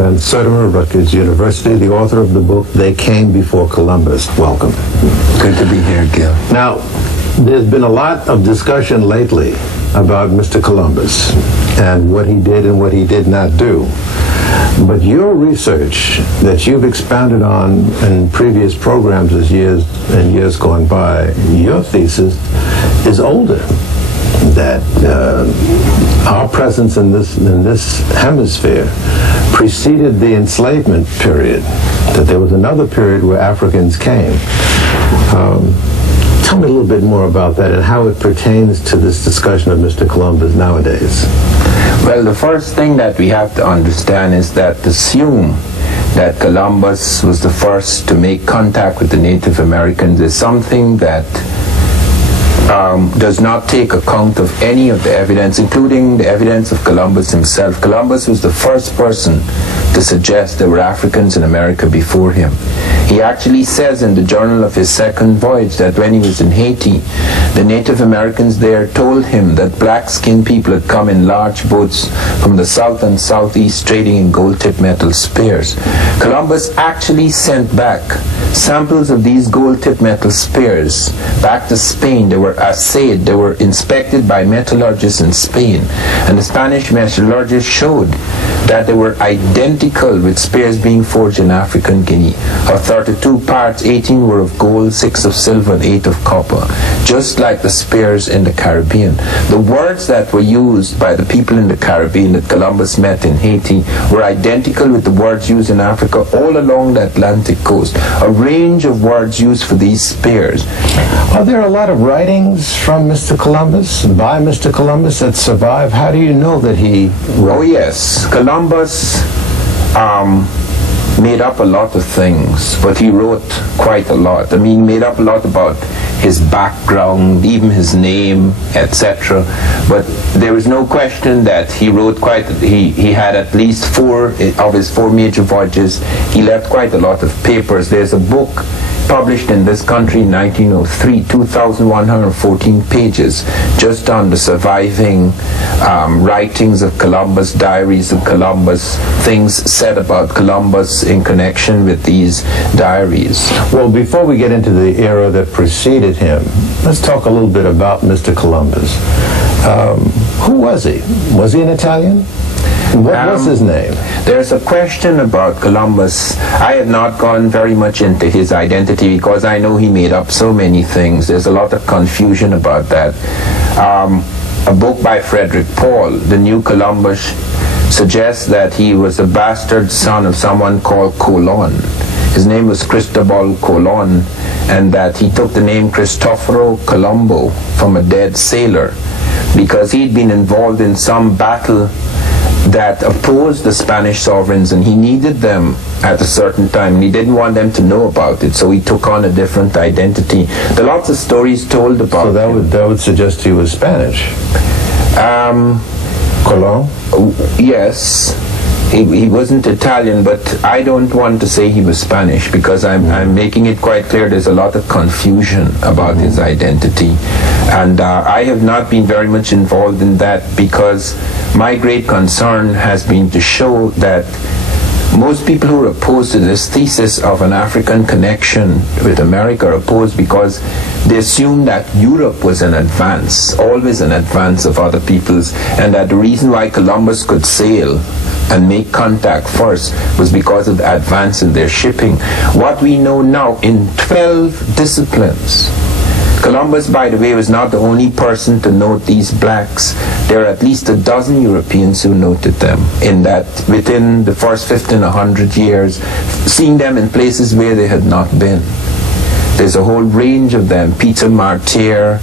Van Sertima, Rutgers University, the author of the book, They Came Before Columbus. Welcome. Good to be here, Gil. Now, there's been a lot of discussion lately about Mr. Columbus and what he did and what he did not do. But your research that you've expounded on in previous programs as years gone by, your thesis is older. That our presence in this hemisphere preceded the enslavement period, that there was another period where Africans came. Tell me a little bit more about that and how it pertains to this discussion of Mr. Columbus nowadays. Well, the first thing that we have to understand is that to assume that Columbus was the first to make contact with the Native Americans is something that does not take account of any of the evidence, including the evidence of Columbus himself. Columbus was the first person to suggest there were Africans in America before him. He actually says in the journal of his second voyage that when he was in Haiti, the Native Americans there told him that black-skinned people had come in large boats from the south and southeast trading in gold-tipped metal spears. Columbus actually sent back samples of these gold-tipped metal spears back to Spain. They were assayed, they were inspected by metallurgists in Spain, and the Spanish metallurgists showed that they were identical with spears being forged in African Guinea. Of 32 parts, 18 were of gold, 6 of silver, and 8 of copper, just like the spears in the Caribbean. The words that were used by the people in the Caribbean that Columbus met in Haiti were identical with the words used in Africa all along the Atlantic coast, a range of words used for these spears. Are there a lot of writings from Mr. Columbus, by Mr. Columbus, that survive? How do you know that he wrote? Oh yes, Columbus made up a lot of things, but he wrote quite a lot. I mean, he made up a lot about his background, even his name, etc. But there is no question that he wrote he had at least 4 of his 4 major voyages. He left quite a lot of papers. There's a book published in this country in 1903, 2,114 pages, just on the surviving writings of Columbus, diaries of Columbus, things said about Columbus in connection with these diaries. Well, before we get into the era that preceded him, let's talk a little bit about Mr. Columbus. Who was he? Was he an Italian? What was his name? There's a question about Columbus. I have not gone very much into his identity because I know he made up so many things. There's a lot of confusion about that. A book by Frederick Paul, The New Columbus, suggests that he was a bastard son of someone called Colon. His name was Cristobal Colon, and that he took the name Cristoforo Colombo from a dead sailor because he'd been involved in some battle that opposed the Spanish sovereigns, and he needed them at a certain time, and he didn't want them to know about it, so he took on a different identity. There are lots of stories told about So that would suggest he was Spanish. Colon? Yes. He wasn't Italian, but I don't want to say he was Spanish because I'm making it quite clear there's a lot of confusion about his identity. And I have not been very much involved in that because my great concern has been to show that most people who are opposed to this thesis of an African connection with America are opposed because they assume that Europe was in advance, always in advance of other peoples, and that the reason why Columbus could sail and make contact first was because of the advance in their shipping. What we know now in 12 disciplines, Columbus, by the way, was not the only person to note these blacks. There are at least a dozen Europeans who noted them in that within the first 50 and 100 years, seeing them in places where they had not been. There's a whole range of them. Peter Martyr,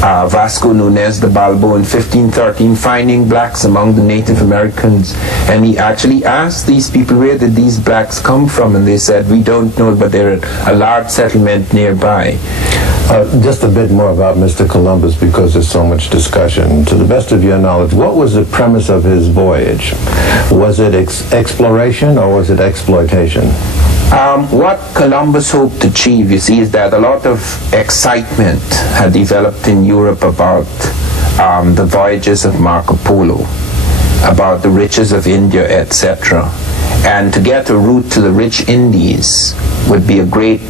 Vasco Nunez de Balbo in 1513, finding blacks among the Native Americans, and he actually asked these people, where did these blacks come from? And they said, we don't know, but they're a large settlement nearby. Just a bit more about Mr. Columbus because there's so much discussion. To the best of your knowledge, what was the premise of his voyage? Was it exploration or was it exploitation? What Columbus hoped to achieve, you see, is that a lot of excitement had developed in Europe about the voyages of Marco Polo. about the riches of India, etc. And to get a route to the rich Indies would be a great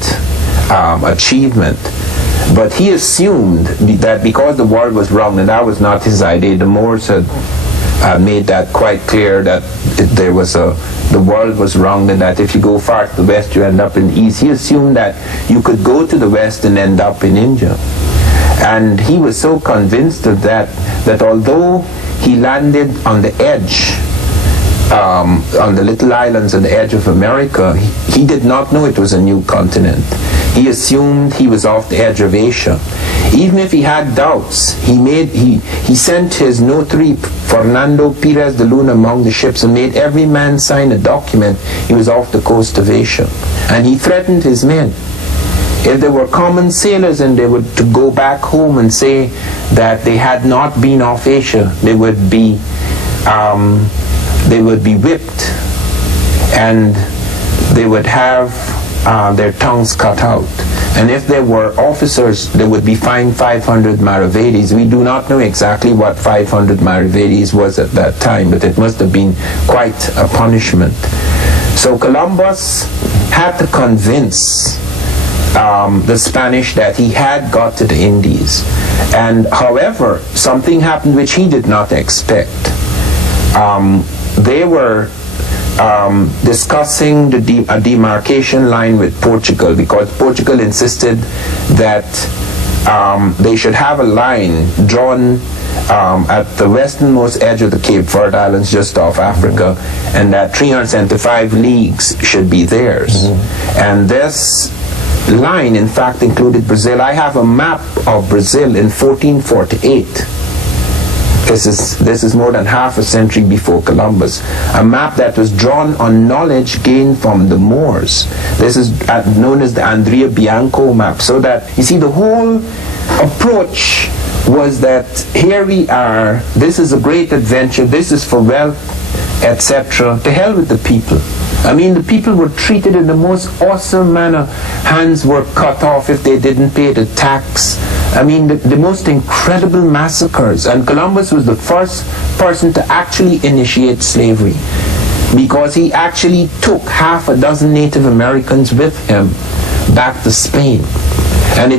achievement. But he assumed that because the world was round, and that was not his idea. The Moors had made that quite clear, that the world was round, and that if you go far to the west, you end up in the east. He assumed that you could go to the west and end up in India. And he was so convinced of that although he landed on the edge, on the little islands on the edge of America, he did not know it was a new continent. He assumed he was off the edge of Asia. Even if he had doubts, he sent his notary, Fernando Pires de Luna, among the ships and made every man sign a document he was off the coast of Asia. And he threatened his men. If they were common sailors and they were to go back home and say that they had not been off Asia, they would be whipped, and they would have their tongues cut out. And if they were officers, they would be fined 500 maravedis. We do not know exactly what 500 maravedis was at that time, but it must have been quite a punishment. So Columbus had to convince the Spanish that he had got to the Indies. And however, something happened which he did not expect. They were discussing a demarcation line with Portugal, because Portugal insisted that they should have a line drawn at the westernmost edge of the Cape Verde Islands, just off Africa, and that 375 leagues should be theirs. And this line, in fact, included Brazil. I have a map of Brazil in 1448. This is more than half a century before Columbus. A map that was drawn on knowledge gained from the Moors. This is known as the Andrea Bianco map. So that, you see, the whole approach was that here we are, this is a great adventure, this is for wealth, etc. To hell with the people. I mean, the people were treated in the most awesome manner. Hands were cut off if they didn't pay the tax. I mean, the most incredible massacres. And Columbus was the first person to actually initiate slavery, because he actually took half a dozen Native Americans with him back to Spain. And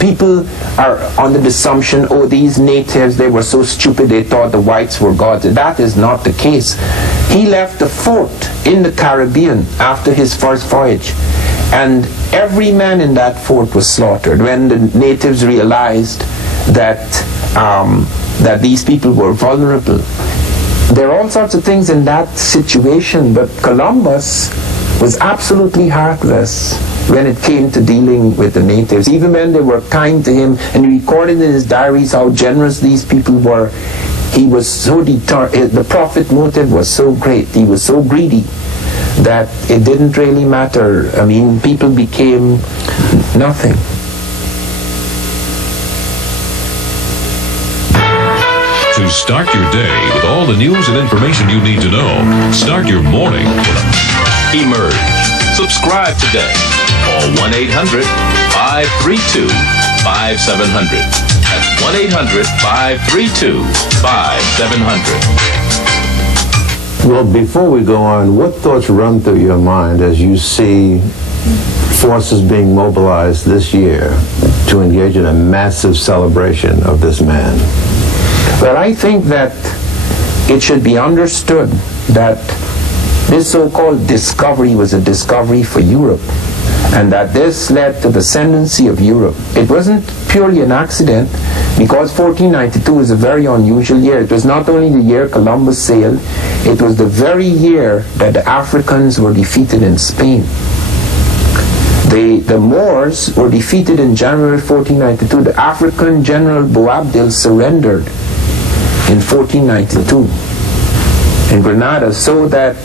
people are under the assumption, oh, these natives, they were so stupid, they thought the whites were gods. That is not the case. He left a fort in the Caribbean after his first voyage, and every man in that fort was slaughtered when the natives realized that that these people were vulnerable. There are all sorts of things in that situation, but Columbus was absolutely heartless when it came to dealing with the natives. Even when they were kind to him, and he recorded in his diaries how generous these people were, he was so determined. The profit motive was so great, he was so greedy, that it didn't really matter. I mean, people became nothing. To start your day with all the news and information you need to know, start your morning with Emerge. Subscribe today. Call 1-800-532-5700. That's 1-800-532-5700. Well, before we go on, what thoughts run through your mind as you see forces being mobilized this year to engage in a massive celebration of this man? Well, I think that it should be understood that this so-called discovery was a discovery for Europe, and that this led to the ascendancy of Europe. It wasn't purely an accident, because 1492 is a very unusual year. It was not only the year Columbus sailed, it was the very year that the Africans were defeated in Spain. The Moors were defeated in January 1492. The African general Boabdil surrendered in 1492 in Granada, so that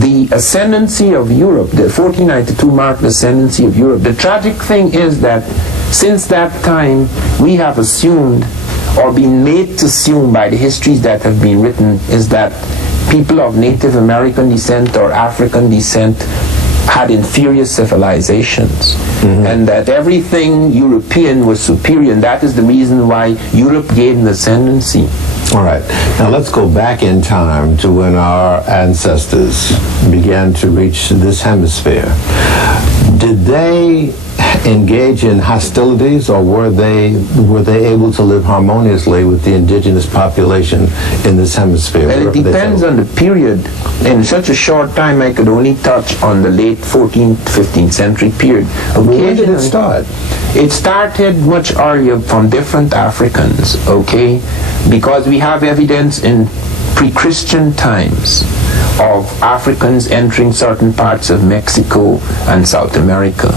the ascendancy of Europe, the 1492 marked the ascendancy of Europe. The tragic thing is that since that time, we have assumed, or been made to assume by the histories that have been written, is that people of Native American descent or African descent had inferior civilizations, and that everything European was superior, and that is the reason why Europe gained the ascendancy. All right. Now let's go back in time to when our ancestors began to reach this hemisphere. Did they engage in hostilities, or were they able to live harmoniously with the indigenous population in this hemisphere? Well, it depends on the period. In such a short time, I could only touch on the late 14th, 15th century period. When did it start? It started much earlier from different Africans, okay? Because we have evidence in pre-Christian times of Africans entering certain parts of Mexico and South America.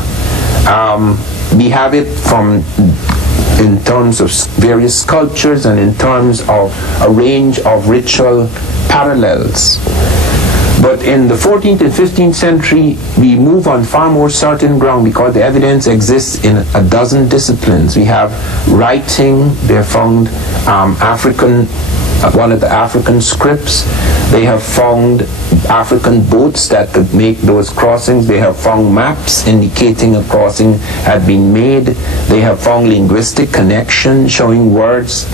We have it from in terms of various sculptures and in terms of a range of ritual parallels. But in the 14th and 15th century, we move on far more certain ground because the evidence exists in a dozen disciplines. We have writing. They found one of the African scripts. They have found African boats that could make those crossings. They have found maps indicating a crossing had been made. They have found linguistic connection showing words.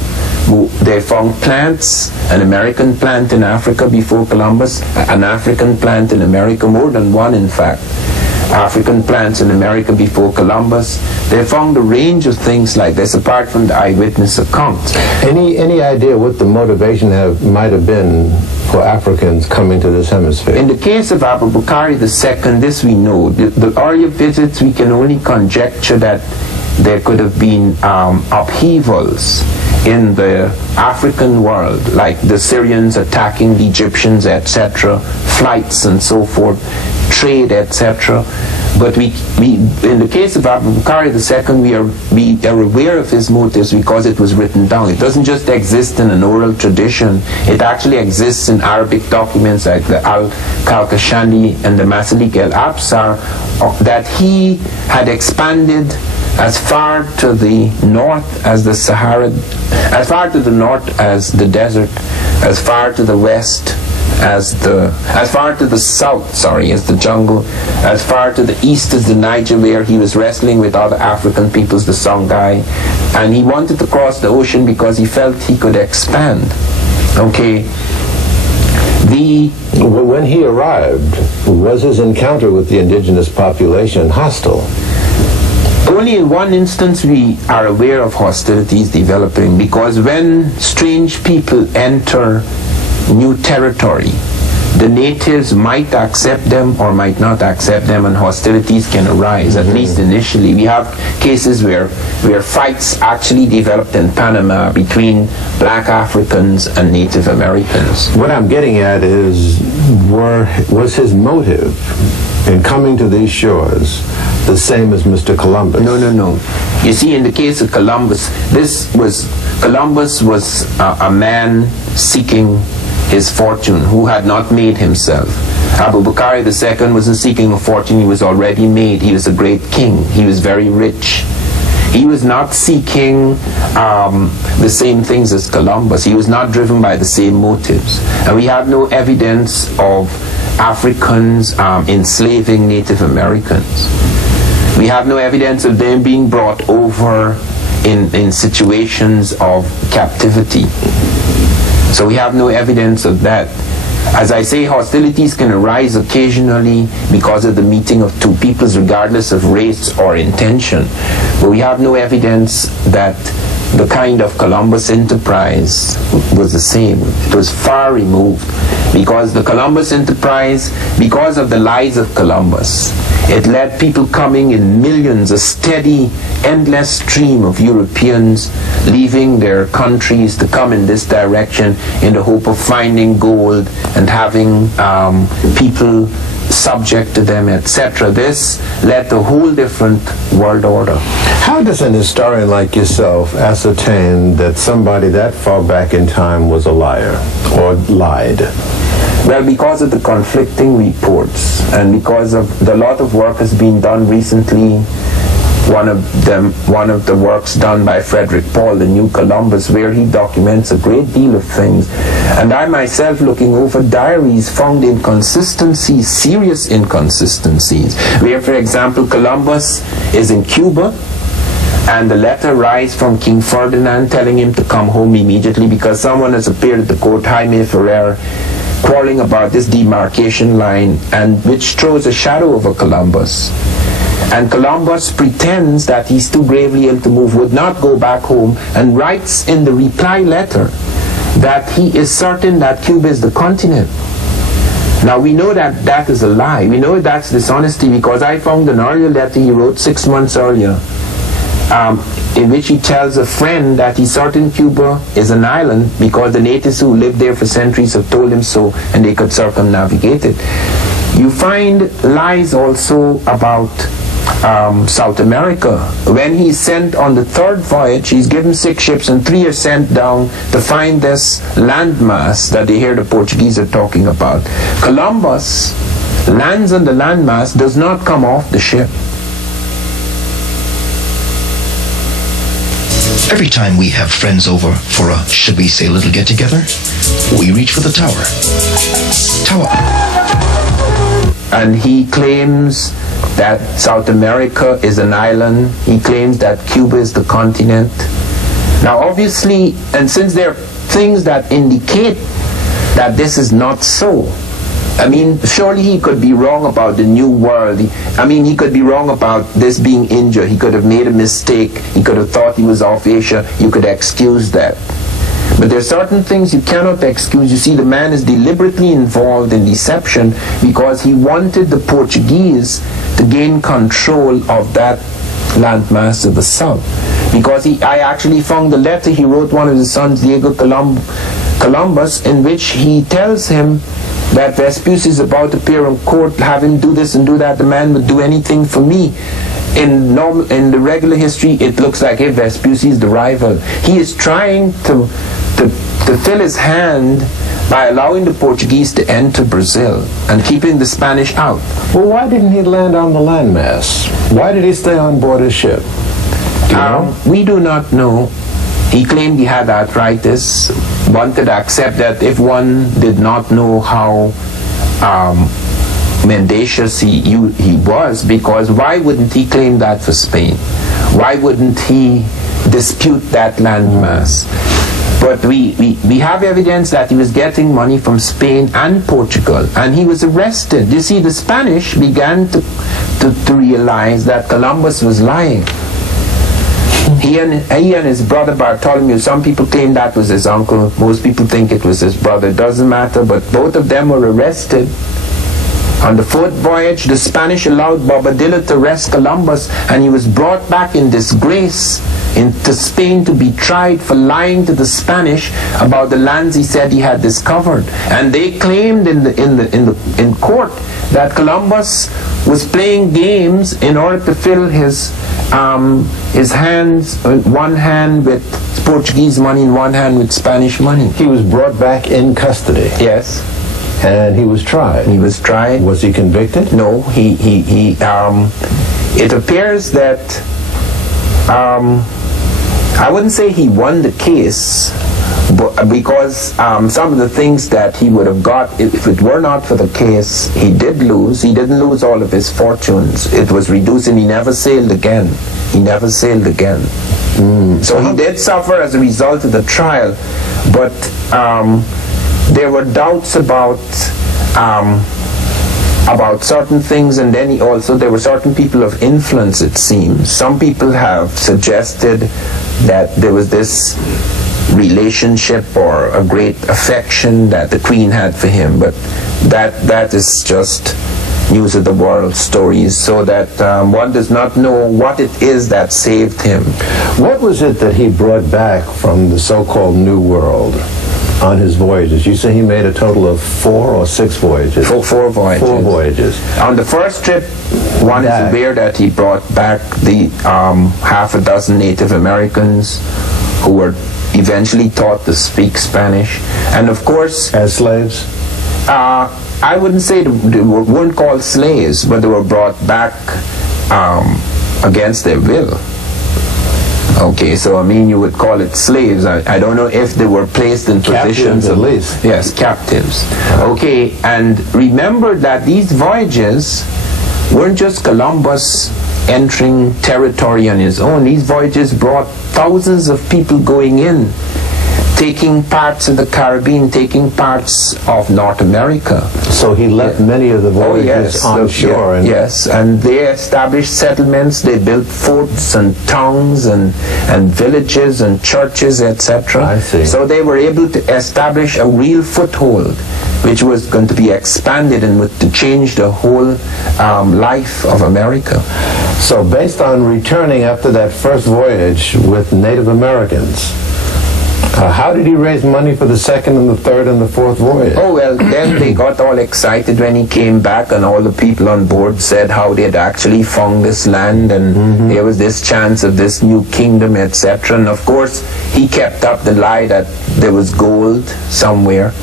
They found plants, an American plant in Africa before Columbus, an African plant in America, more than one in fact. African plants in America before Columbus. They found a range of things like this apart from the eyewitness accounts. Any idea what the motivation might have been for Africans coming to this hemisphere? In the case of Abubakar II, this we know. The earlier visits, we can only conjecture that there could have been upheavals in the African world, like the Syrians attacking the Egyptians, etc., flights and so forth, trade, etc. But we in the case of Abubakar II, we are aware of his motives because it was written down. It doesn't just exist in an oral tradition. It actually exists in Arabic documents like the Al-Kalkashani and the Masalik al-Absar, that he had expanded as far to the north as the Sahara, as far to the north as the desert, as far to the west as far to the south, as the jungle, as far to the east as the Niger, where he was wrestling with other African peoples, the Songhai, and he wanted to cross the ocean because he felt he could expand. Okay. When he arrived, was his encounter with the indigenous population hostile? Only in one instance we are aware of hostilities developing, because when strange people enter new territory, the natives might accept them or might not accept them, and hostilities can arise, at least initially. We have cases where fights actually developed in Panama between black Africans and Native Americans. What I'm getting at is, was his motive in coming to these shores the same as Mr. Columbus? No. You see, in the case of Columbus, Columbus was a man seeking his fortune, who had not made himself. Abubakar II wasn't seeking a fortune, he was already made. He was a great king. He was very rich. He was not seeking the same things as Columbus. He was not driven by the same motives. And we have no evidence of Africans enslaving Native Americans. We have no evidence of them being brought over in situations of captivity. So we have no evidence of that. As I say, hostilities can arise occasionally because of the meeting of two peoples, regardless of race or intention. But we have no evidence that the kind of Columbus enterprise was the same. It was far removed, because the Columbus enterprise, because of the lies of Columbus, it led people coming in millions, a steady, endless stream of Europeans leaving their countries to come in this direction in the hope of finding gold and having people subject to them, etc. This led to a whole different world order. How does an historian like yourself ascertain that somebody that far back in time was a liar or lied? Well, because of the conflicting reports, and because of the lot of work has been done recently. One of the works done by Frederick Paul, The New Columbus, where he documents a great deal of things. And I myself, looking over diaries, found inconsistencies, serious inconsistencies, where, for example, Columbus is in Cuba, and the letter arrives from King Ferdinand telling him to come home immediately because someone has appeared at the court, Jaime Ferrer, quarreling about this demarcation line, and which throws a shadow over Columbus. And Columbus pretends that he's too gravely ill to move, would not go back home, and writes in the reply letter that he is certain that Cuba is the continent. Now we know that that is a lie. We know that's dishonesty because I found an earlier letter he wrote 6 months earlier in which he tells a friend that he's certain Cuba is an island because the natives who lived there for centuries have told him so and they could circumnavigate it. You find lies also about South America. When he's sent on the 3rd voyage, he's given 6 ships and 3 are sent down to find this landmass that they hear the Portuguese are talking about. Columbus lands on the landmass, does not come off the ship. Every time we have friends over for a, should we say, little get-together, we reach for the tower. Tower. And he claims that South America is an island. He claims that Cuba is the continent. Now obviously, and since there are things that indicate that this is not so, I mean, surely he could be wrong about the New World. He could be wrong about this being India. He could have made a mistake. He could have thought he was off Asia. You could excuse that. But there are certain things you cannot excuse. You see, the man is deliberately involved in deception because he wanted the Portuguese to gain control of that landmass to the south. Because I actually found the letter he wrote one of his sons, Diego Columbus, in which he tells him that Vespucci is about to appear in court, have him do this and do that. The man would do anything for me. In the regular history, it looks like, hey, Vespucci is the rival. He is trying to fill his hand by allowing the Portuguese to enter Brazil and keeping the Spanish out. Well, why didn't he land on the landmass? Why did he stay on board his ship? Do you know? We do not know. He claimed he had arthritis, wanted to accept that if one did not know how mendacious he was, because why wouldn't he claim that for Spain? Why wouldn't he dispute that landmass? But we have evidence that he was getting money from Spain and Portugal, and he was arrested. You see, the Spanish began to realize that Columbus was lying. He and his brother Bartholomew, some people claim that was his uncle, most people think it was his brother, it doesn't matter, but both of them were arrested. On the 4th voyage, the Spanish allowed Bobadilla to arrest Columbus, and he was brought back in disgrace into Spain to be tried for lying to the Spanish about the lands he said he had discovered. And they claimed in court that Columbus was playing games in order to fill his hands, one hand with Portuguese money and one hand with Spanish money. He was brought back in custody. Yes. And he was tried. He was tried. Was he convicted? No. It appears that I wouldn't say he won the case, but because some of the things that he would have got, if it were not for the case, he did lose. He didn't lose all of his fortunes. It was reduced, and he never sailed again. He never sailed again. So he did suffer as a result of the trial, but there were doubts about certain things, and then there were certain people of influence, it seems. Some people have suggested that there was this relationship or a great affection that the Queen had for him, but that is just news of the world stories, so that one does not know what it is that saved him. What was it that he brought back from the so-called New World on his voyages? You say he made a total of 4 or 6 voyages? 4 voyages. 4 voyages. On the first trip, one is aware that he brought back the half a dozen Native Americans who were eventually taught to speak Spanish, and of course, as slaves. I wouldn't say they weren't called slaves, but they were brought back against their will. Okay, so you would call it slaves. I don't know if they were placed in positions at least. Yes, captives. Okay, and remember that these voyages weren't just Columbus entering territory on his own. These voyages brought thousands of people going in, taking parts of the Caribbean, taking parts of North America. So he left many of the voyages on shore. Yes, and they established settlements, they built forts and towns and villages and churches, etc. I see. So they were able to establish a real foothold, which was going to be expanded and would to change the whole life of America. So based on returning after that first voyage with Native Americans, how did he raise money for the second and the third and the fourth voyage? Oh, well, then they got all excited when he came back, and all the people on board said how they had actually found this land, and there was this chance of this new kingdom, etc. And of course, he kept up the lie that there was gold somewhere.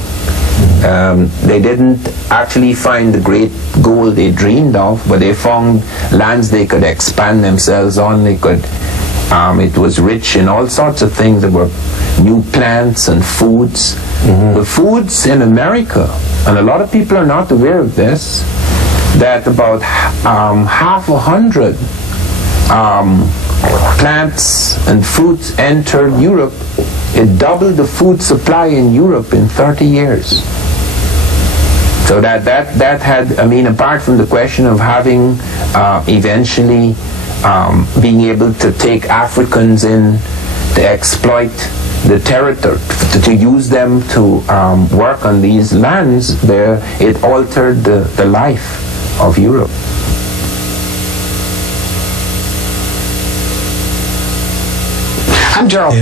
They didn't actually find the great gold they dreamed of, but they found lands they could expand themselves on. They could. It was rich in all sorts of things. There were new plants and foods. The foods in America, and a lot of people are not aware of this, that about 500 plants and fruits entered Europe. It doubled the food supply in Europe in 30 years. So that had, I mean, apart from the question of having eventually being able to take Africans in to exploit the territory, to use them to work on these lands, it altered the life of Europe. I'm Gerald.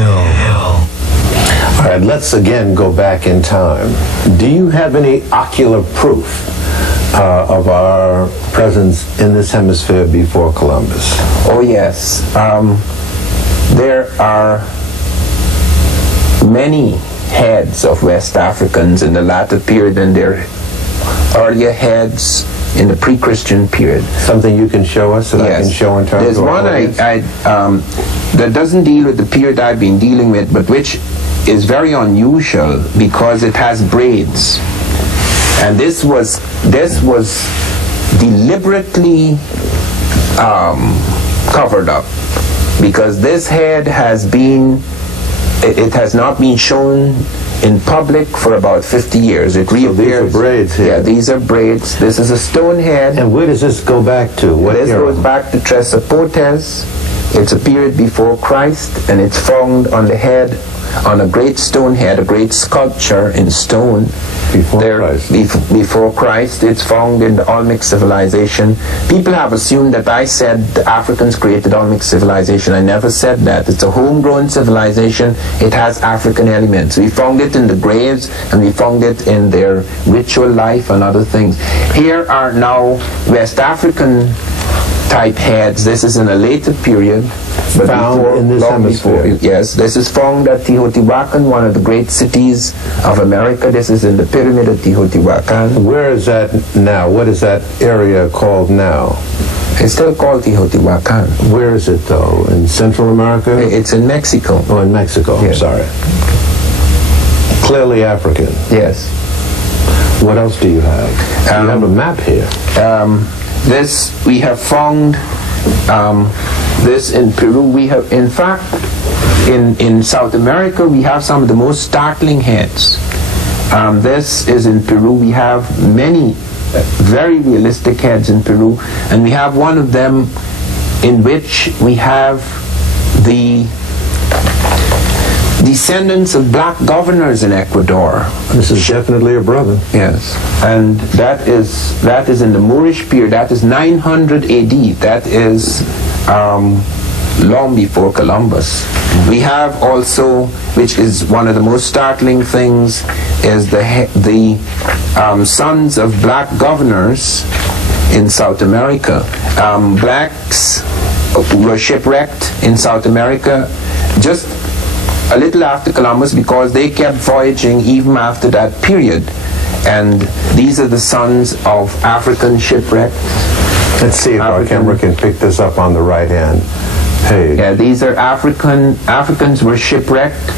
All right, let's again go back in time. Do you have any ocular proof of our presence in this hemisphere before Columbus? Oh yes. There are many heads of West Africans in the latter period and their earlier heads in the pre-Christian period. Something you can show us that I can show in terms There's of one that doesn't deal with the period I've been dealing with, but which is very unusual because it has braids. And this was deliberately covered up because this head has not been shown in public for about 50 years. It reappears. So these are braids here. Yeah, these are braids. This is a stone head. And where does this go back to? This goes back to Tresapotes. It's a period before Christ, and it's found on the head, on a great stone head, a great sculpture in stone. Before Christ. It's found in the Olmec civilization. People have assumed that I said the Africans created Olmec civilization. I never said that. It's a homegrown civilization. It has African elements. We found it in the graves, and we found it in their ritual life and other things. Here are now West African type heads. This is in a later period, but found in this hemisphere. Yes, this is found at Teotihuacan, one of the great cities of America. This is in the pyramid of Teotihuacan. Where is that now? What is that area called now? It's still called Teotihuacan. Where is it though? In Central America? It's in Mexico. Oh, in Mexico. Yes. I'm sorry. Clearly African. Yes. What else do you have? You have a map here. This we have found. This in Peru. We have, in fact, in South America, we have some of the most startling heads. This is in Peru. We have many very realistic heads in Peru, and we have one of them in which we have the descendants of black governors in Ecuador. This is definitely a brother. Yes, and that is in the Moorish period. That is 900 AD. That is long before Columbus. We have also, which is one of the most startling things, is the sons of black governors in South America. Blacks were shipwrecked in South America just a little after Columbus because they kept voyaging even after that period. And these are the sons of African shipwrecked. Let's see if our camera can pick this up on the right hand page. Yeah, these are Africans were shipwrecked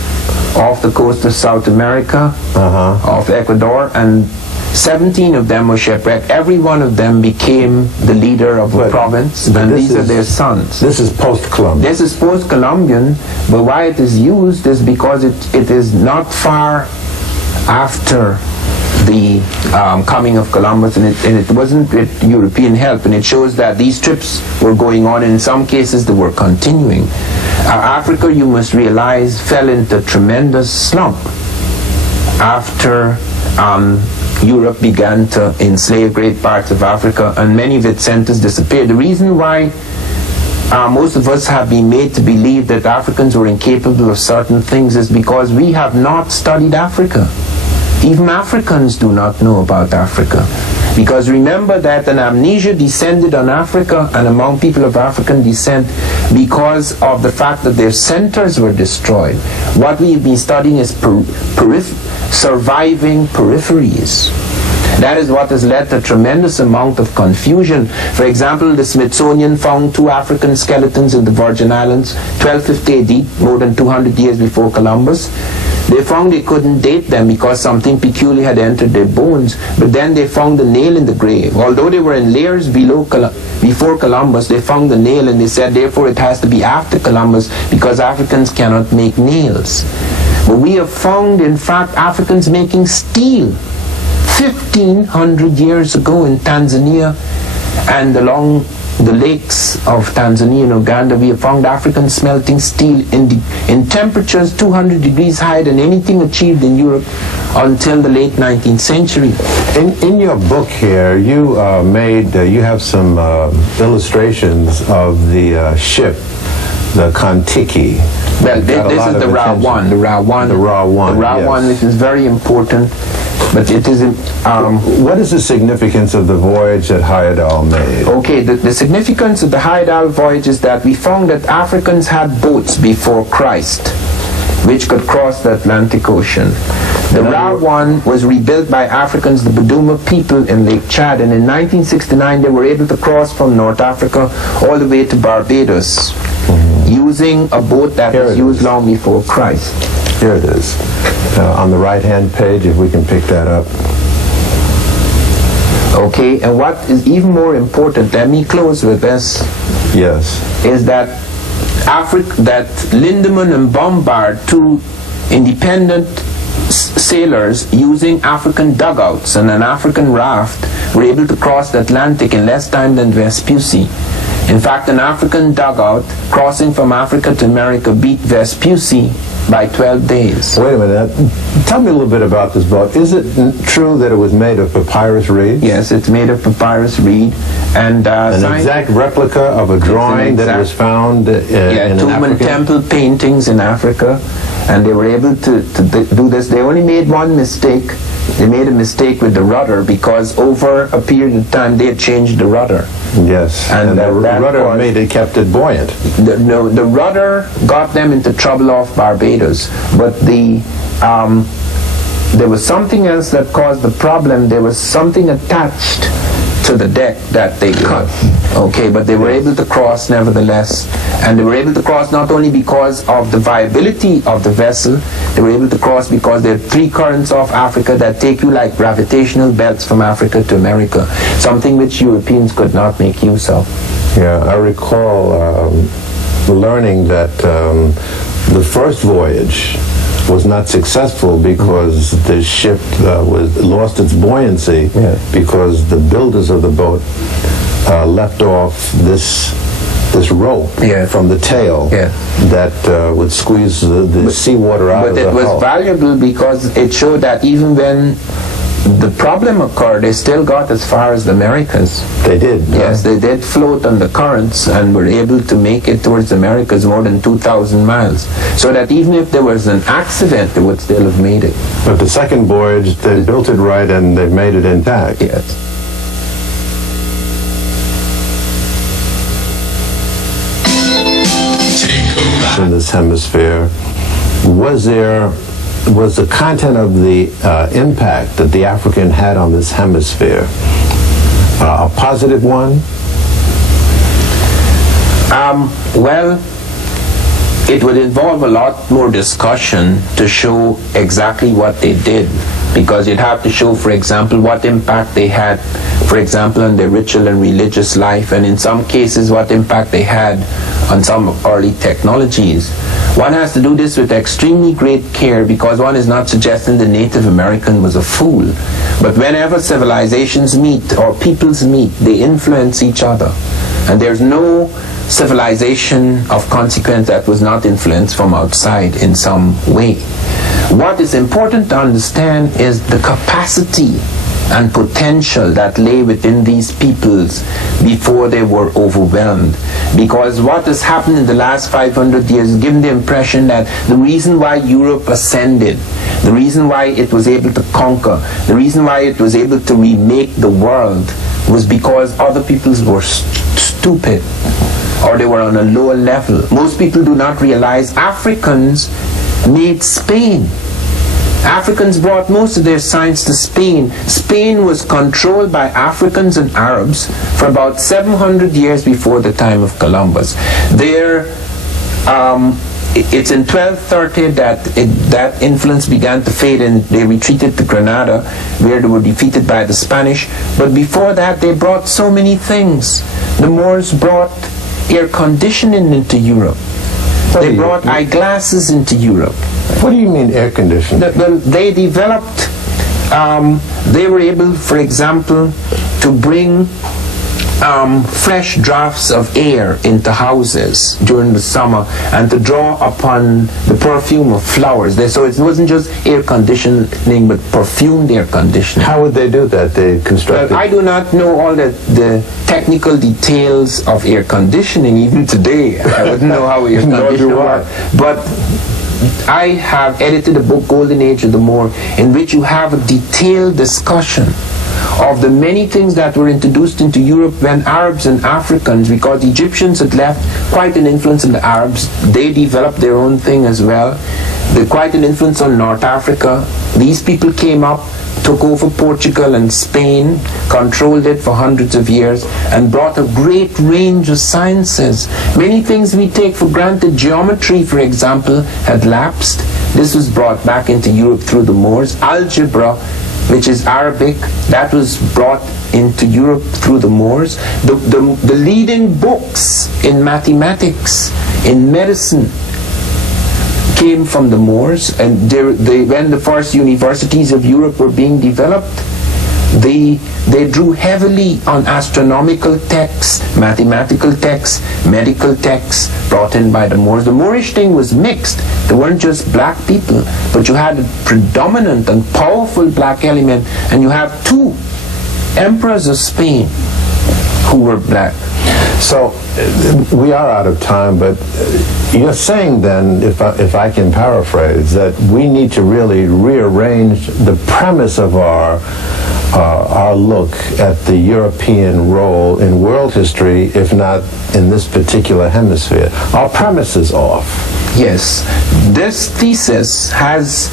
off the coast of South America, off Ecuador, and 17 of them were shipwrecked. Every one of them became the leader of a province, and these are their sons. This is post-Columbian. This is post-Columbian, but why it is used is because it is not far after the coming of Columbus, and it wasn't with European help, and it shows that these trips were going on. In some cases, they were continuing. Africa, you must realize, fell into tremendous slump after Europe began to enslave great parts of Africa, and many of its centers disappeared. The reason why most of us have been made to believe that Africans were incapable of certain things is because we have not studied Africa. Even Africans do not know about Africa. Because remember that an amnesia descended on Africa and among people of African descent because of the fact that their centers were destroyed. What we've been studying is surviving peripheries. That is what has led to a tremendous amount of confusion. For example, the Smithsonian found 2 African skeletons in the Virgin Islands, 1250 AD, more than 200 years before Columbus. They found they couldn't date them because something peculiar had entered their bones, but then they found the nail in the grave. Although they were in layers before Columbus, they found the nail, and they said therefore it has to be after Columbus because Africans cannot make nails. But we have found, in fact, Africans making steel 1,500 years ago in Tanzania, and along the lakes of Tanzania and Uganda, we have found Africans smelting steel in temperatures 200 degrees higher than anything achieved in Europe until the late 19th century. In your book here, you you have some illustrations of the ship, the Kontiki. Well, this is the Ra 1. The Ra 1. The Ra 1. The Ra 1, which is very important. But it is what is the significance of the voyage that Heyerdahl made? Okay, the significance of the Heyerdahl voyage is that we found that Africans had boats before Christ which could cross the Atlantic Ocean. The Ra 1 was rebuilt by Africans, the Buduma people in Lake Chad, and in 1969 they were able to cross from North Africa all the way to Barbados using a boat that was used long before Christ. Here it is. On the right-hand page, if we can pick that up. Okay, and what is even more important, let me close with this. Yes. Is that Lindemann and Bombard, 2 independent sailors using African dugouts and an African raft, were able to cross the Atlantic in less time than Vespucci. In fact, an African dugout crossing from Africa to America beat Vespucci by 12 days. Wait a minute. Tell me a little bit about this boat. Is it true that it was made of papyrus reeds? Yes, it's made of papyrus reed. And an exact replica of a drawing that was found in Tomb and Temple paintings in Africa. And they were able to do this. They only made one mistake. They made a mistake with the rudder because over a period of time they had changed the rudder. Yes, and the rudder kept it buoyant. The rudder got them into trouble off Barbados, but there was something else that caused the problem. There was something attached to the deck that they cut. Okay, but they were able to cross nevertheless. And they were able to cross not only because of the viability of the vessel, they were able to cross because there are 3 currents off Africa that take you like gravitational belts from Africa to America, something which Europeans could not make use of. Yeah, I recall learning that the first voyage was not successful because the ship lost its buoyancy because the builders of the boat left off this rope from the tail that would squeeze the seawater out of the hull. But it was valuable because it showed that even when the problem occurred, they still got as far as the Americas. They did? Yes, they did float on the currents and were able to make it towards the Americas more than 2,000 miles. So that even if there was an accident, they would still have made it. But the second voyage, they built it right and they made it intact. Yes. In this hemisphere, was the content of the impact that the African had on this hemisphere a positive one? Well, it would involve a lot more discussion to show exactly what they did. because you'd have to show, for example, what impact they had, for example, on their ritual and religious life, and in some cases what impact they had on some early technologies. One has to do this with extremely great care, because one is not suggesting the Native American was a fool. But whenever civilizations meet or peoples meet, they influence each other. And there's no civilization of consequence that was not influenced from outside in some way. What is important to understand is the capacity and potential that lay within these peoples before they were overwhelmed. Because what has happened in the last 500 years has given the impression that the reason why Europe ascended, the reason why it was able to conquer, the reason why it was able to remake the world was because other peoples were stupid, or they were on a lower level. Most people do not realize Africans made Spain. Africans brought most of their science to Spain. Spain was controlled by Africans and Arabs for about 700 years before the time of Columbus. It's in 1230 that influence began to fade, and they retreated to Granada, where they were defeated by the Spanish. But before that, they brought so many things. The Moors brought air conditioning into Europe. They brought eyeglasses into Europe. What do you mean air conditioning? They developed, they were able, for example, to bring fresh drafts of air into houses during the summer, and to draw upon the perfume of flowers. So it wasn't just air conditioning, but perfumed air conditioning. How would they do that? They constructed... I do not know all the technical details of air conditioning even today. I wouldn't know how air conditioning works. But I have edited a book, Golden Age of the Moor, in which you have a detailed discussion of the many things that were introduced into Europe when Arabs and Africans, because the Egyptians had left quite an influence on the Arabs, they developed their own thing as well. They quite an influence on North Africa. These people came up, took over Portugal and Spain, controlled it for hundreds of years, and brought a great range of sciences. Many things we take for granted, geometry, for example, had lapsed. This was brought back into Europe through the Moors. Algebra, which is Arabic, that was brought into Europe through the Moors. The leading books in mathematics, in medicine, came from the Moors, and when the first universities of Europe were being developed, they drew heavily on astronomical texts, mathematical texts, medical texts brought in by the Moors. The Moorish thing was mixed. There weren't just black people, but you had a predominant and powerful black element, and you have two emperors of Spain who were black. So we are out of time, but you're saying then, if I can paraphrase, that we need to really rearrange the premise of our look at the European role in world history, if not in this particular hemisphere. Our premise is off. Yes. This thesis has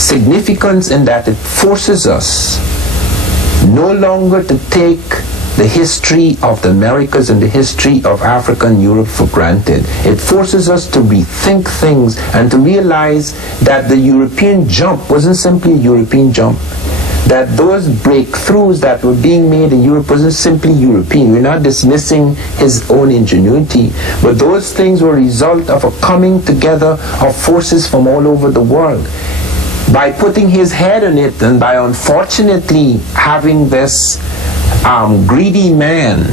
significance in that it forces us no longer to take the history of the Americas and the history of Africa and Europe for granted. It forces us to rethink things and to realize that the European jump wasn't simply a European jump. That those breakthroughs that were being made in Europe wasn't simply European. We're not dismissing his own ingenuity, but those things were a result of a coming together of forces from all over the world. By putting his head on it, and by unfortunately having this greedy man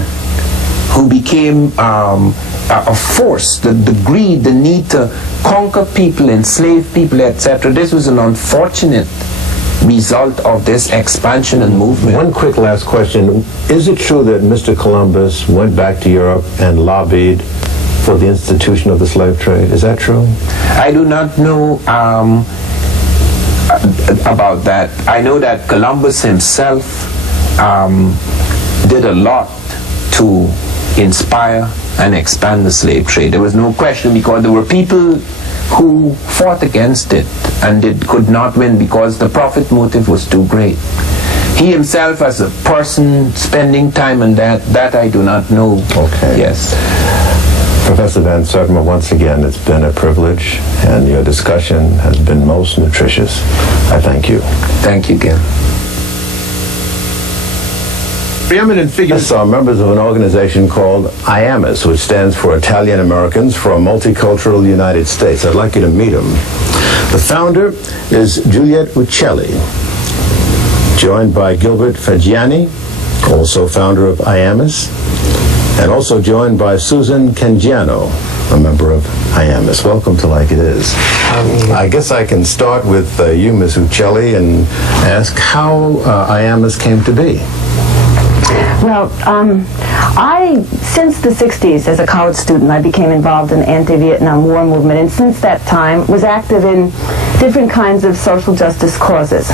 who became a force, the greed, the need to conquer people, enslave people, etc. This was an unfortunate result of this expansion and movement. One quick last question. Is it true that Mr. Columbus went back to Europe and lobbied for the institution of the slave trade? Is that true? I do not know about that. I know that Columbus himself did a lot to inspire and expand the slave trade. There was no question, because there were people who fought against it and could not win because the profit motive was too great. He himself, as a person spending time on that I do not know. Okay. Yes. Professor Van Sertima, once again, it's been a privilege, and your discussion has been most nutritious. I thank you. Thank you, Gil. Preeminent figures are members of an organization called IAMUS, which stands for Italian Americans for a Multicultural United States. I'd like you to meet them. The founder is Juliet Uccelli, joined by Gilbert Fagiani, also founder of IAMUS, and also joined by Susan Cangiano, a member of IAMUS. Welcome to Like It Is. I guess I can start with you, Ms. Uccelli, and ask how IAMUS came to be. Well, since the 60s, as a college student, I became involved in the anti-Vietnam War movement, and since that time was active in different kinds of social justice causes.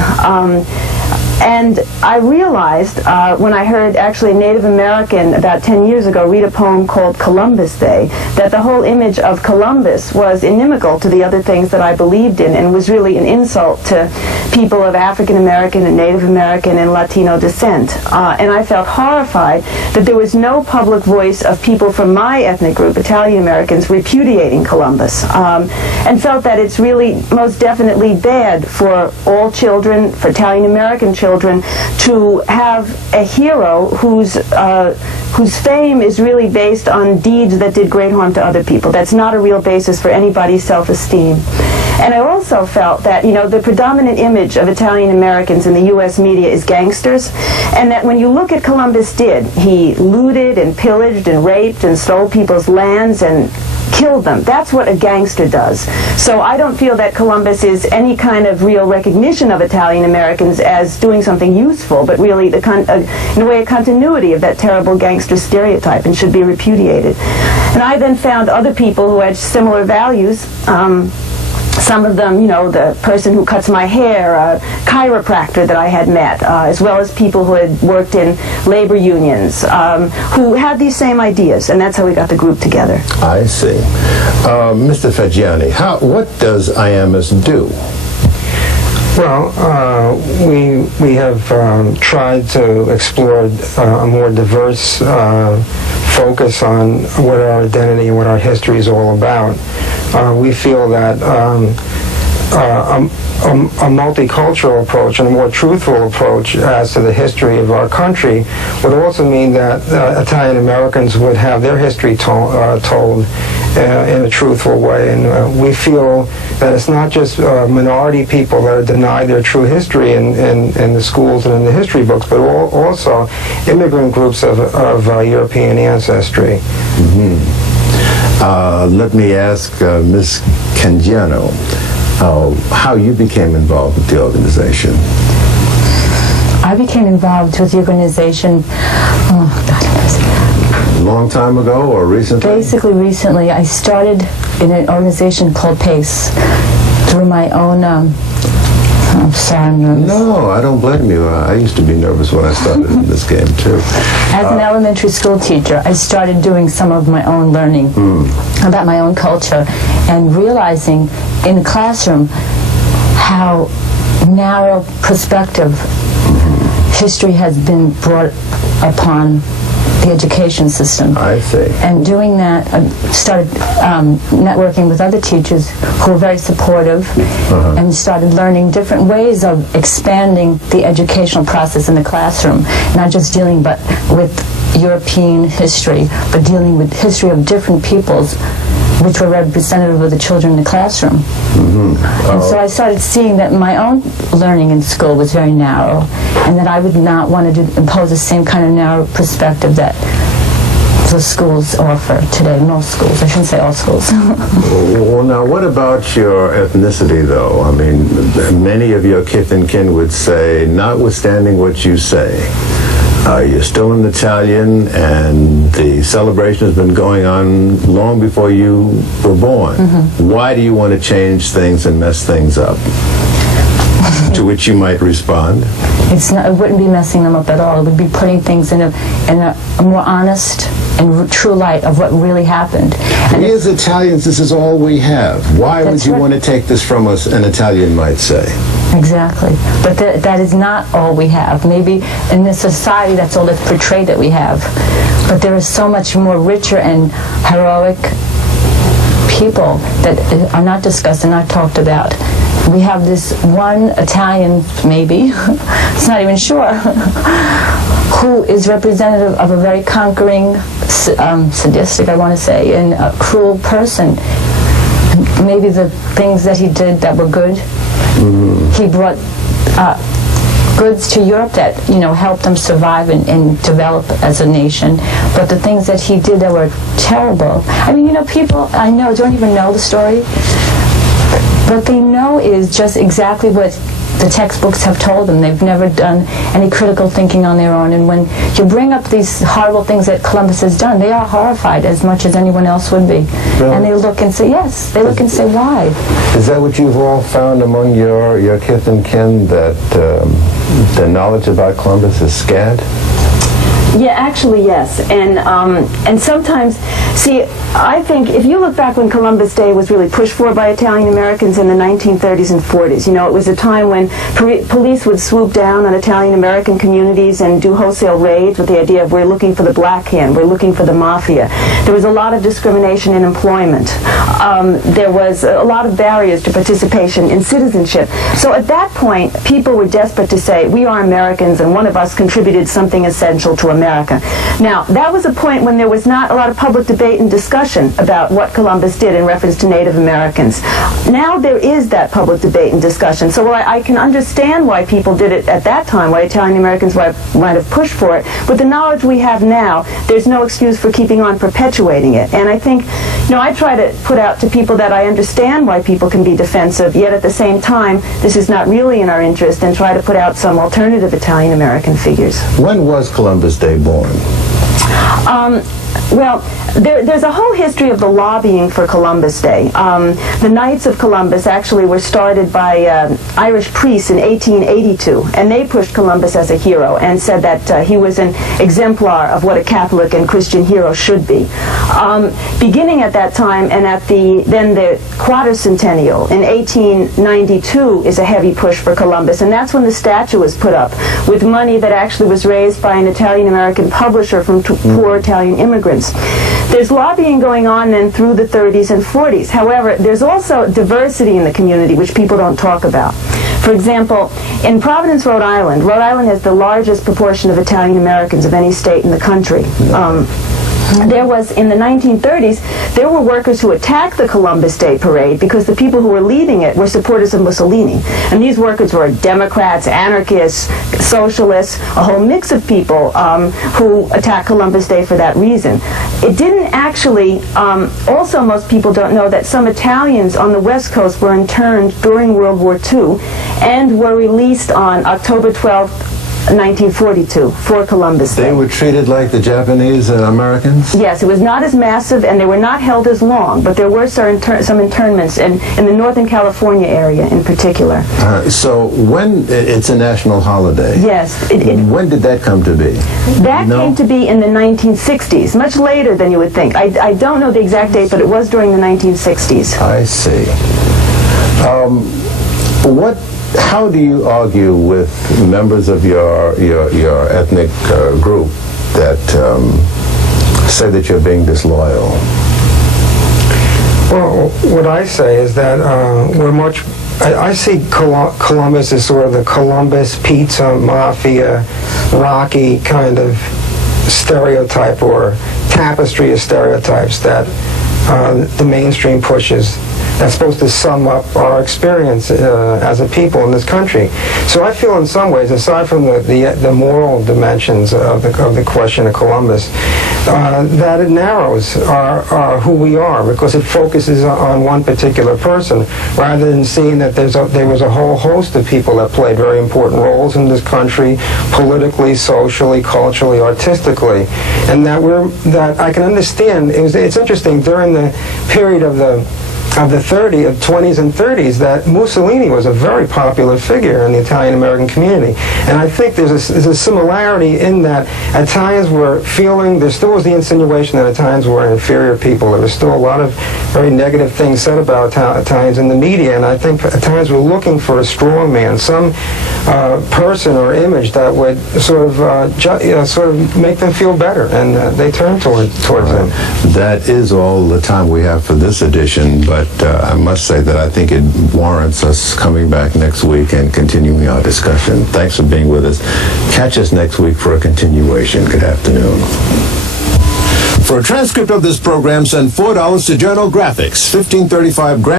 And I realized when I heard actually a Native American about 10 years ago read a poem called Columbus Day, that the whole image of Columbus was inimical to the other things that I believed in and was really an insult to people of African American and Native American and Latino descent. And I felt horrified that there was no public voice of people from my ethnic group, Italian Americans, repudiating Columbus, and felt that it's really most definitely bad for all children, for Italian American children, to have a hero whose fame is really based on deeds that did great harm to other people. That's not a real basis for anybody's self-esteem. And I also felt that, the predominant image of Italian Americans in the U.S. media is gangsters, and that when you look at Columbus did, he looted and pillaged and raped and stole people's lands and killed them. That's what a gangster does. So I don't feel that Columbus is any kind of real recognition of Italian Americans as doing something useful, but really in a way a continuity of that terrible gangster stereotype and should be repudiated. And I then found other people who had similar values. Some of them, the person who cuts my hair, a chiropractor that I had met, as well as people who had worked in labor unions, who had these same ideas, and that's how we got the group together. I see. Mr. Fagiani, what does IAMUS do? Well, we have tried to explore a more diverse focus on what our identity and what our history is all about. We feel that a multicultural approach and a more truthful approach as to the history of our country would also mean that Italian Americans would have their history told in a truthful way. And we feel that it's not just minority people that are denied their true history in the schools and in the history books, but also immigrant groups of European ancestry. Mm-hmm. Let me ask Ms. Cangiano how you became involved with the organization. I became involved with the organization, long time ago or recently? Basically recently. I started in an organization called PACE through my own, I'm sorry, I'm nervous. No, I don't blame you. I used to be nervous when I started in this game too. As an elementary school teacher, I started doing some of my own learning about my own culture and realizing in the classroom how narrow perspective history has been brought upon the education system. I see. And doing that, I started networking with other teachers who were very supportive and started learning different ways of expanding the educational process in the classroom, not just dealing with European history, but dealing with history of different peoples which were representative of the children in the classroom. And so I started seeing that my own learning in school was very narrow, and that I would not want to impose the same kind of narrow perspective that the schools offer today. Most schools, I shouldn't say all schools. Well, now, what about your ethnicity, though? I mean, many of your kith and kin would say, notwithstanding what you say, you're still an Italian, and the celebration has been going on long before you were born. Why do you want to change things and mess things up? To which you might respond? It wouldn't be messing them up at all. It would be putting things in a more honest and true light of what really happened. And we as Italians, this is all we have. Why would you want to take this from us, an Italian might say? Exactly. But that is not all we have. Maybe in this society that's all that's portrayed that we have. But there is so much more richer and heroic people that are not discussed and not talked about. We have this one Italian, maybe, it's not even sure, who is representative of a very conquering, sadistic, I want to say, and a cruel person. Maybe the things that he did that were good, he brought goods to Europe that, helped them survive and develop as a nation. But the things that he did that were terrible. I mean, people I know don't even know the story. What they know is just exactly what the textbooks have told them. They've never done any critical thinking on their own. And when you bring up these horrible things that Columbus has done, they are horrified as much as anyone else would be. Really? And they look and say, yes. They look and say, why? Is that what you've all found among your kith and kin, that the knowledge about Columbus is scant? Yeah, actually, yes. And sometimes, see, I think if you look back when Columbus Day was really pushed for by Italian Americans in the 1930s and 40s, it was a time when police would swoop down on Italian American communities and do wholesale raids with the idea of, we're looking for the black hand, we're looking for the mafia. There was a lot of discrimination in employment. There was a lot of barriers to participation in citizenship. So at that point, people were desperate to say, we are Americans and one of us contributed something essential to America. Now, that was a point when there was not a lot of public debate and discussion about what Columbus did in reference to Native Americans. Now there is that public debate and discussion. So I can understand why people did it at that time, why Italian Americans might have pushed for it. With the knowledge we have now, there's no excuse for keeping on perpetuating it. And I think, I try to put out to people that I understand why people can be defensive, yet at the same time, this is not really in our interest, and try to put out some alternative Italian American figures. When was Columbus Day born? Well, there's a whole history of the lobbying for Columbus Day. The Knights of Columbus actually were started by Irish priests in 1882, and they pushed Columbus as a hero and said that he was an exemplar of what a Catholic and Christian hero should be. Beginning at that time, and at the Quadricentennial in 1892 is a heavy push for Columbus, and that's when the statue was put up, with money that actually was raised by an Italian-American publisher from poor Italian immigrants. There's lobbying going on then through the 30s and 40s. However, there's also diversity in the community, which people don't talk about. For example, in Providence, Rhode Island has the largest proportion of Italian Americans of any state in the country. There was, in the 1930s, there were workers who attacked the Columbus Day parade because the people who were leading it were supporters of Mussolini. And these workers were Democrats, anarchists, socialists, a whole mix of people who attacked Columbus Day for that reason. It didn't actually, also most people don't know that some Italians on the West Coast were interned during World War II and were released on October 12th, 1942 for Columbus Day. They were treated like the Japanese Americans? Yes, it was not as massive, and they were not held as long, but there were some internments in the Northern California area in particular. So when it's a national holiday? Yes. When did that come to be? That came to be in the 1960s, much later than you would think. I don't know the exact date, but it was during the 1960s. I see. How do you argue with members of your ethnic group that say that you're being disloyal? Well, what I say is that I see Columbus as sort of the Columbus pizza mafia, Rocky kind of stereotype, or tapestry of stereotypes that the mainstream pushes. That's supposed to sum up our experience as a people in this country. So I feel in some ways, aside from the moral dimensions of the question of Columbus, that it narrows who we are, because it focuses on one particular person, rather than seeing that there was a whole host of people that played very important roles in this country, politically, socially, culturally, artistically, and that I can understand. It's interesting, during the period of the the 20s and 30s that Mussolini was a very popular figure in the Italian-American community. And I think there's a similarity in that Italians were feeling, there still was the insinuation that Italians were inferior people. There was still a lot of very negative things said about Italians in the media, and I think Italians were looking for a strong man, some person or image that would sort of make them feel better, and they turned towards him. That is all the time we have for this edition, but I must say that I think it warrants us coming back next week and continuing our discussion. Thanks for being with us. Catch us next week for a continuation. Good afternoon. For a transcript of this program, send $4 to Journal Graphics, 1535 Grand